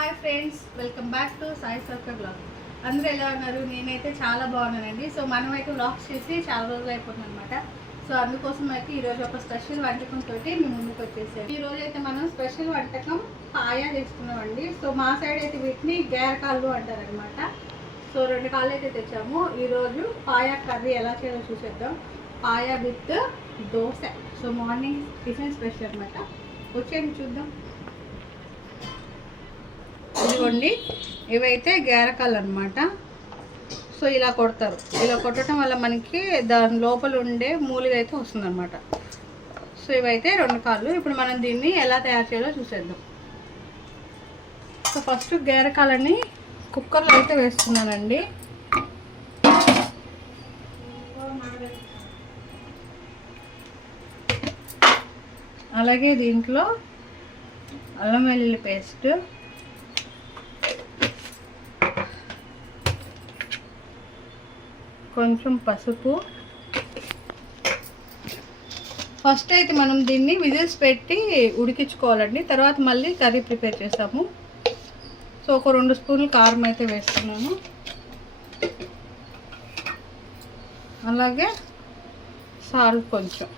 Hi friends, welcome back to Sai circle blog. అందరూ ఎలా ఉన్నారు? నేనైతే చాలా బాగున్నానండి. సో మనమైతే బ్లాగ్స్ చేసి చాలా రోజులు అయిపోతుంది అనమాట. సో అందుకోసం అయితే ఈరోజు ఒక స్పెషల్ వంటకంతో మేము ముందుకు వచ్చేసాం. ఈరోజు అయితే మనం స్పెషల్ వంటకం పాయా చేస్తున్నామండి. సో మా సైడ్ అయితే వీటిని గేరకాళ్ళు అంటారనమాట. సో 2 కాళ్ళు అయితే తెచ్చాము. ఈరోజు పాయా కర్రీ ఎలా చేయాలో చూసేద్దాం. Paya with dosa. So morning tiffin special అనమాట. వచ్చేయండి చూద్దాం. ఇదిగోండి, ఇవైతే గేరకాలు అనమాట. సో ఇలా కొడతారు. ఇలా కొట్టడం వల్ల మనకి దాని లోపల ఉండే మూలిగా అయితే వస్తుంది అనమాట. సో ఇవైతే 2 కాళ్ళు. ఇప్పుడు మనం దీన్ని ఎలా తయారు చేయాలో చూసేద్దాం. సో ఫస్ట్ గేరకాలని కుక్కర్లో అయితే వేస్తున్నానండి. అలాగే దీంట్లో అల్లం వెల్లుల్లి పేస్ట్, కొంచెం పసుపు. ఫస్ట్ అయితే మనం దీన్ని విజిల్స్ పెట్టి ఉడికించుకోవాలండి. తర్వాత మళ్ళీ కర్రీ ప్రిపేర్ చేస్తాము. సో ఒక 2 స్పూన్లు కారం అయితే వేస్తున్నాను. అలాగే సాల్ట్ కొంచెం.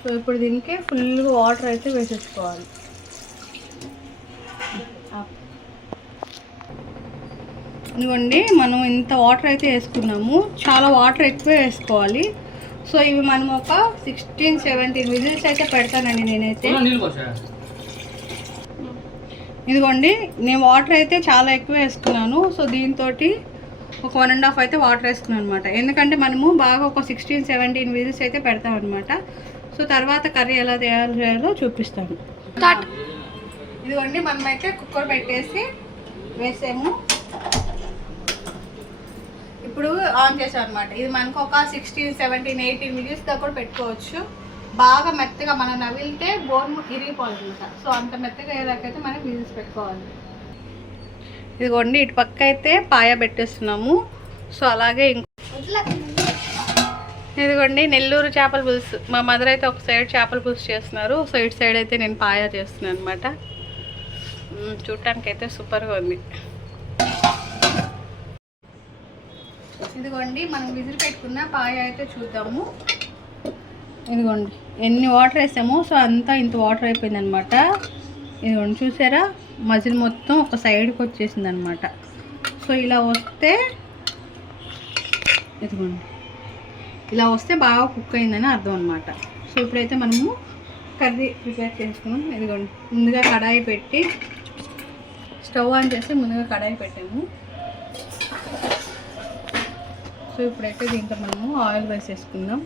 సో ఇప్పుడు దీనికి ఫుల్గా వాటర్ అయితే వేసేసుకోవాలి. ఇదిగోండి, మనం ఇంత వాటర్ అయితే వేసుకున్నాము. చాలా వాటర్ ఎక్కువ వేసుకోవాలి. సో ఇవి మనం ఒక 16-17 విజిల్స్ అయితే పెడతానండి నేనైతే. ఇదిగోండి, నేను వాటర్ అయితే చాలా ఎక్కువ వేసుకున్నాను. సో దీంతో ఒక 1.5 అయితే వాటర్ వేసుకున్నాను అనమాట. ఎందుకంటే మనము బాగా ఒక 16-17 విజిల్స్ అయితే పెడతాం అనమాట. సో తర్వాత కర్రీ ఎలా తయారు చేయాలో చూపిస్తాను. ఇదిగోండి, మనమైతే కుక్కర్ పెట్టేసి వేసాము. ఇప్పుడు ఆన్ చేసాం అనమాట. ఇది మనకు ఒక 16-17-18 విజిల్స్ దాకా కూడా పెట్టుకోవచ్చు. బాగా మెత్తగా మనం నవిలితే బోన్ ఇరిగిపోవాలన్నమాట. సో అంత మెత్తగా అయ్యేదాకైతే మనం విజిల్స్ పెట్టుకోవాలి. ఇదిగోండి, ఇటు పక్క అయితే పాయా పెట్టేస్తున్నాము. సో అలాగే ఇదిగోండి, నెల్లూరు చేపల పులుసు. మా మదర్ అయితే ఒక సైడ్ చేపల పులుసు చేస్తున్నారు. సో ఇటు సైడ్ అయితే నేను పాయా చేస్తున్నాను అనమాట. చూడటానికి అయితే సూపర్గా ఉంది. ఇదిగోండి, మనం విజిల్ పెట్టుకున్న పాయ అయితే చూద్దాము. ఇదిగోండి, ఎన్ని వాటర్ వేసామో సో అంతా ఇంత వాటర్ అయిపోయింది అనమాట. ఇదిగోండి, చూసారా, మజిల్ మొత్తం ఒక సైడ్కి వచ్చేసింది అనమాట. సో ఇలా వస్తే, ఇదిగోండి, ఇలా వస్తే బాగా కుక్ అయిందని అర్థం అనమాట. సో ఇప్పుడైతే మనము కర్రీ ప్రిపేర్ చేసుకున్నాం. ఇదిగోండి, ముందుగా కడాయి పెట్టి స్టవ్ ఆన్ చేసి ముందుగా కడాయి పెట్టాము. సో ఇప్పుడైతే దీంట్లో మనము ఆయిల్ వేసేసుకుందాం.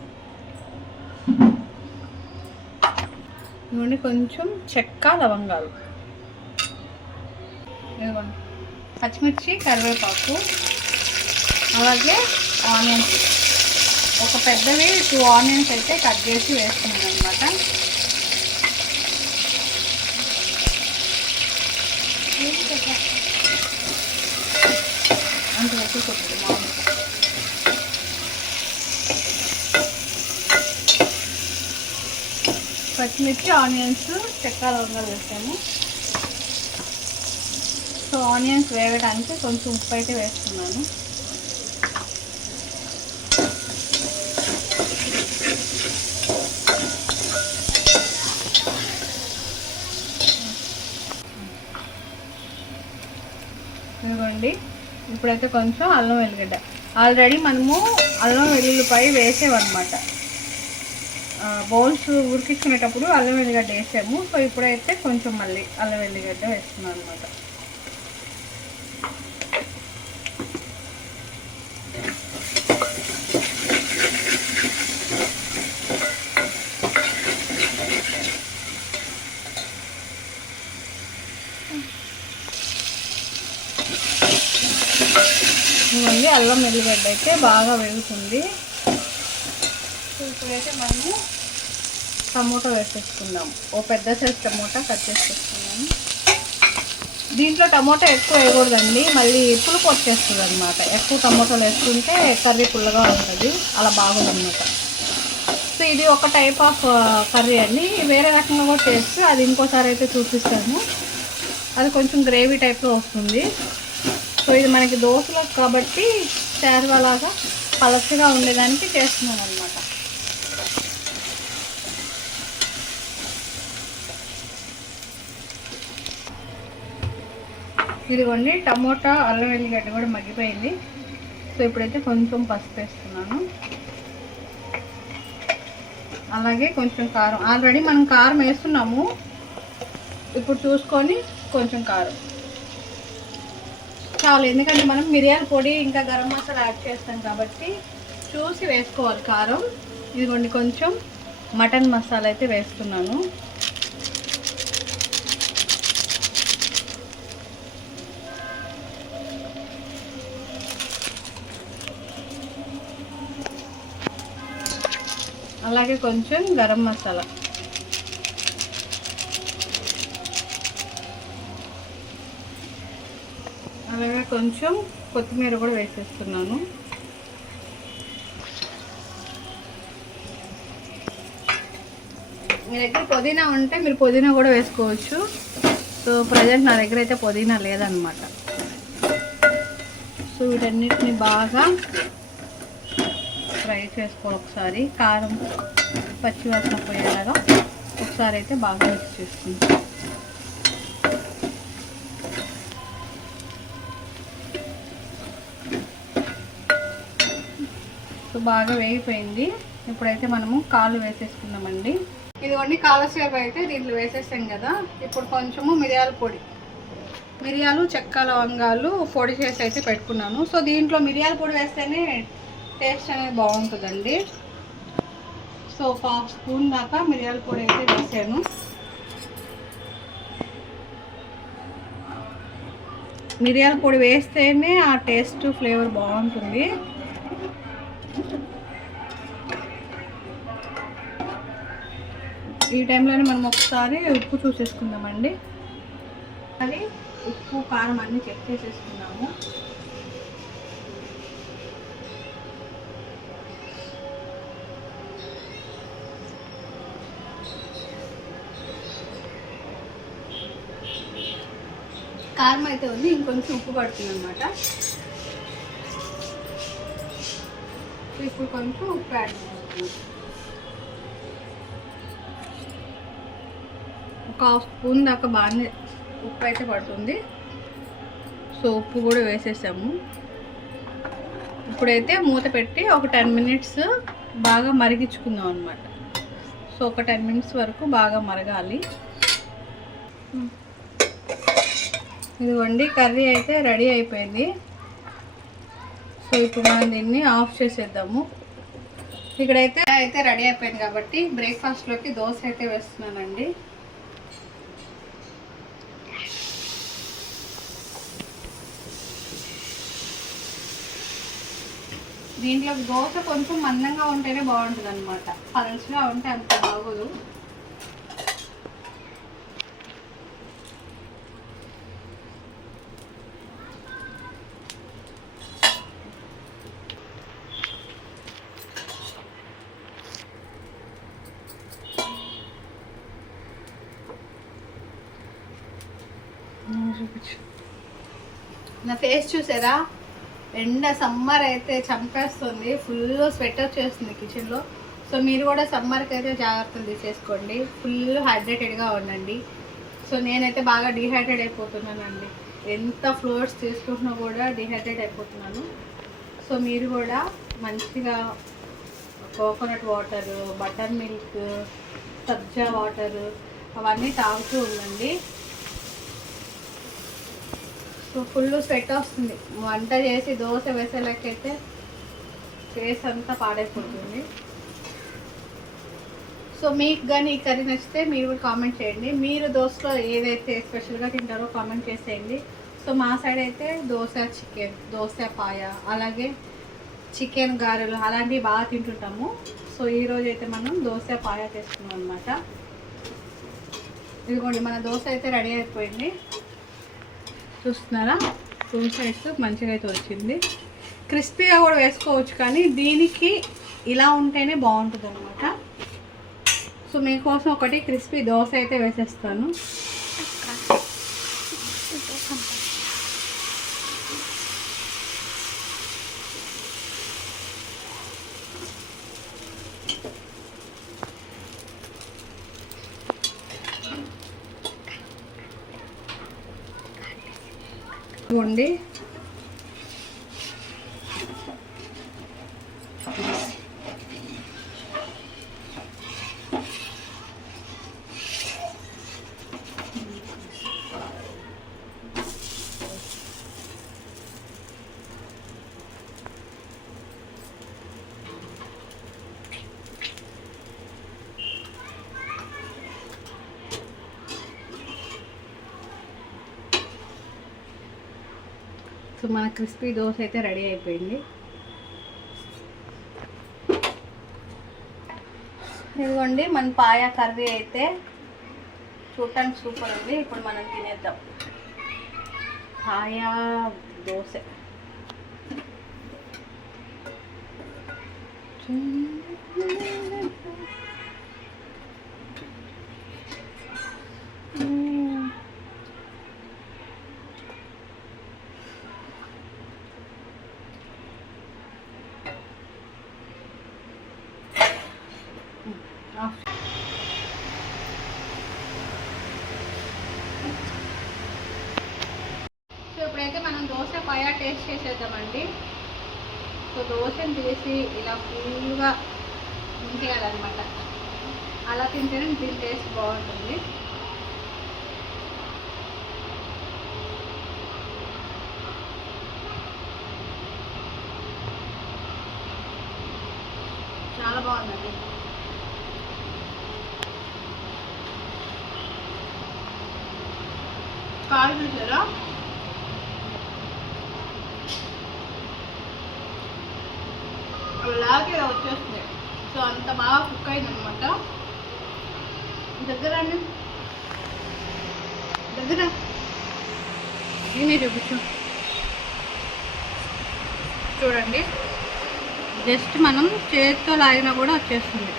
ఇదిగోండి, కొంచెం చెక్క, లవంగాలు, ఇదిగోండి, పచ్చిమిర్చి, కరివేపాకు, అలాగే ఆనియన్స్. ఒక పెద్దవి 2 ఆనియన్స్ అయితే కట్ చేసి వేసుకున్నాను అనమాట. అంతవరకు కొట్టుకున్నాము. పచ్చిమిర్చి, ఆనియన్స్, చెక్క, లవంగాలు వేసాము. సో ఆనియన్స్ వేగడానికి కొంచెం ఉప్పు అయితే వేస్తున్నాను. ఇదిగోండి, ఇప్పుడైతే కొంచెం అల్లం వెల్లిగడ్డ. ఆల్రెడీ మనము అల్లం వెల్లుల్లిపాయ వేసామన్నమాట. బౌల్స్ ఉడికించుకునేటప్పుడు అల్లం వెల్లిగడ్డ వేసాము. సో ఇప్పుడైతే కొంచెం మళ్ళీ అల్లం వెల్లిగడ్డ వేస్తున్నాను అనమాట. మళ్ళీ అల్లం వెల్లిగడ్డ అయితే బాగా వేగుతుంది. సో ఇప్పుడైతే మనము టమోటా వేసేసుకుందాము. ఓ పెద్ద సైజ్ టమోటా కట్ చేసుకుంటున్నాము. దీంట్లో టమోటా ఎక్కువ వేయకూడదండి, మళ్ళీ పులుపు వచ్చేస్తుంది అనమాట. ఎక్కువ టమోటాలు వేసుకుంటే కర్రీ పుల్లగా ఉంటుంది, అలా బాగుందన్నమాట. సో సో ఇది ఒక టైప్ ఆఫ్ కర్రీ అండి. వేరే రకంగా కూడా టేస్ట్, అది ఇంకోసారి అయితే చూపిస్తాను. అది కొంచెం గ్రేవీ టైప్లో వస్తుంది. సో ఇది మనకి దోశలో కాబట్టి శార్వాలాగా పలచగా ఉండేదానికి చేస్తున్నాం అనమాట. ఇదిగోండి టమోటా అల్లం వెల్లిగడ్డ కూడా మగ్గిపోయింది. సో ఇప్పుడైతే కొంచెం పసుపు వేస్తున్నాను, అలాగే కొంచెం కారం. ఆల్రెడీ మనం కారం వేస్తున్నాము, ఇప్పుడు చూసుకొని కొంచెం కారం చాలు. ఎందుకంటే మనం మిరియాల పొడి ఇంకా గరం మసాలా యాడ్ చేస్తాం కాబట్టి చూసి వేసుకోవాలి కారం. ఇదిగోండి కొంచెం మటన్ మసాలా అయితే వేస్తున్నాను. అలాగే కొంచెం గరం మసాలా, అలాగే కొంచెం కొత్తిమీర కూడా వేసేస్తున్నాను. మీ దగ్గర పుదీనా ఉంటే మీరు పుదీనా కూడా వేసుకోవచ్చు. సో ప్రజెంట్ నా దగ్గర అయితే పుదీనా లేదనమాట. సో వీటన్నిటిని బాగా ఫ్రై చేసుకోవాలి. ఒకసారి కారం పచ్చివాసన పోయేలాగా ఒకసారి అయితే బాగా మిక్స్ చేసుకుంటాం. సో బాగా వేగిపోయింది. ఇప్పుడైతే మనము కాళ్ళు వేసేసుకుందామండి. ఇదిగోండి కాలసేపు అయితే దీంట్లో వేసేసాం కదా. ఇప్పుడు కొంచెము మిరియాల పొడి, మిరియాలు చెక్క లవంగాలు పొడి చేసి అయితే పెట్టుకున్నాను. సో దీంట్లో మిరియాల పొడి వేస్తేనే టేస్ట్ అనేది బాగుంటుందండి. సో 1/2 స్పూన్ దాకా మిరియాల పొడి అయితే వేసాను. మిరియాల పొడి వేస్తేనే ఆ టేస్ట్ ఫ్లేవర్ బాగుంటుంది. ఈ టైంలోనే మనం ఒకసారి ఉప్పు చూసేసుకుందామండి. అది ఉప్పు కారం అన్నీ చెక్ చేసేసుకున్నాము. కారం అయితే ఉంది, ఇంకొంచెం ఉప్పు పడుతుంది అనమాట. ఇప్పుడు కొంచెం ఉప్పు యాడ్ చేసుకుంటాం. 1/2 స్పూన్ దాకా బాగానే ఉప్పు అయితే పడుతుంది. సో ఉప్పు కూడా వేసేసాము. ఇప్పుడైతే మూత పెట్టి ఒక 10 మినిట్స్ బాగా మరిగించుకుందాం అనమాట. సో ఒక 10 మినిట్స్ వరకు బాగా మరగాలి. ఇదిగోండి కర్రీ అయితే రెడీ అయిపోయింది. సో ఇప్పుడు మనం దీన్ని ఆఫ్ చేసేద్దాము. ఇక్కడైతే రెడీ అయిపోయింది కాబట్టి బ్రేక్ఫాస్ట్లోకి దోశ అయితే వేస్తున్నానండి. దీంట్లో దోశ కొంచెం మందంగా ఉంటేనే బాగుంటుంది అనమాట, పలుచగా ఉంటే అంత బాగోదు. నా ఫేస్ చూసారా, ఎండ సమ్మర్ అయితే చంపేస్తుంది, ఫుల్ స్వెట్ వచ్చేస్తుంది కిచెన్లో. సో మీరు కూడా సమ్మర్కి అయితే జాగ్రత్తలు తీసేసుకోండి, ఫుల్ హైడ్రేటెడ్గా ఉండండి. సో నేనైతే బాగా డిహైడ్రేట్ అయిపోతున్నానండి, ఎంత ఫ్లూయిడ్స్ తీసుకుంటున్నా కూడా డిహైడ్రేట్ అయిపోతున్నాను. సో మీరు కూడా మంచిగా కోకోనట్ వాటరు, బటర్ మిల్క్, సబ్జా వాటరు అవన్నీ తాగుతూ ఉండండి. సో ఫుల్ స్వెట్ వస్తుంది, వంట చేసి దోశ వేసేలాకైతే ఫేస్ అంతా పాడైపోతుంది. సో మీకు కానీ ఈ కర్రీ నచ్చితే మీరు కూడా కామెంట్ చేయండి. మీరు దోశలో ఏదైతే స్పెషల్గా తింటారో కామెంట్ చేసేయండి. సో మా సైడ్ అయితే దోశ చికెన్, దోశ పాయ, అలాగే చికెన్ గారెలు అలాంటివి బాగా తింటుంటాము. సో ఈరోజు అయితే మనం దోశ పాయ చేసుకున్నాం అనమాట. ఇదిగోండి మన దోశ అయితే రెడీ అయిపోయింది. చూస్తున్నారా, 2 సైడ్స్ మంచిగా అయితే వచ్చింది. క్రిస్పీగా కూడా వేసుకోవచ్చు, కానీ దీనికి ఇలా ఉంటేనే బాగుంటుంది అనమాట. సో మీకోసం ఒకటి క్రిస్పీ దోశ అయితే వేసేస్తాను. ఇదిగోండి సో మన క్రిస్పీ దోశ అయితే రెడీ అయిపోయింది. ఇదిగోండి మన పాయా కర్రీ అయితే చూడటానికి సూపర్ ఉంది. ఇప్పుడు మనం తినేద్దాం పాయా దోశ. సో ఇప్పుడైతే మనం దోశ పాయా టేస్ట్ చేసేద్దామండి. సో దోశను తీసి ఇలా ఫుల్గా ఉంచేయాలన్నమాట. అలా తింటేనే దీని టేస్ట్ బాగుంటుంది. చాలా బాగుందండి. కాల్ చూసారా, అలాగే ఇలా వచ్చేస్తుంది. సో అంత బాగా కుక్ అయిందనమాట. దగ్గర నేనే చూపించు. చూడండి, జస్ట్ మనం చేతితో లాగినా కూడా వచ్చేస్తుంది.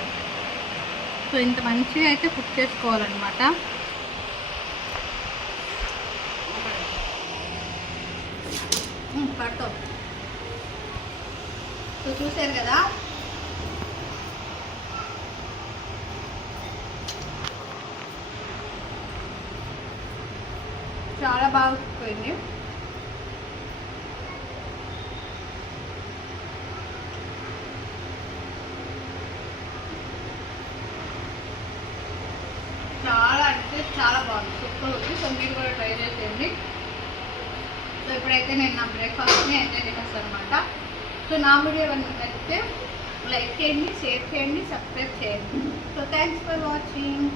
సో ఇంత మంచిగా అయితే కుక్ చేసుకోవాలన్నమాట. పడతావు. సో చూసారు కదా, చాలా బాగా కుక్కిపోయింది. చాలా అంటే చాలా బాగుంది, సూపర్ ఉంది. సో మీరు కూడా ట్రై చేసేయండి. సో ఇప్పుడైతే నేను నా బ్రేక్ఫాస్ట్ని ఎంజాయ్ చేసేస్తాను అనమాట. సో నా వీడియో నచ్చితే లైక్ చేయండి, షేర్ చేయండి, సబ్స్క్రైబ్ చేయండి. So thanks for watching.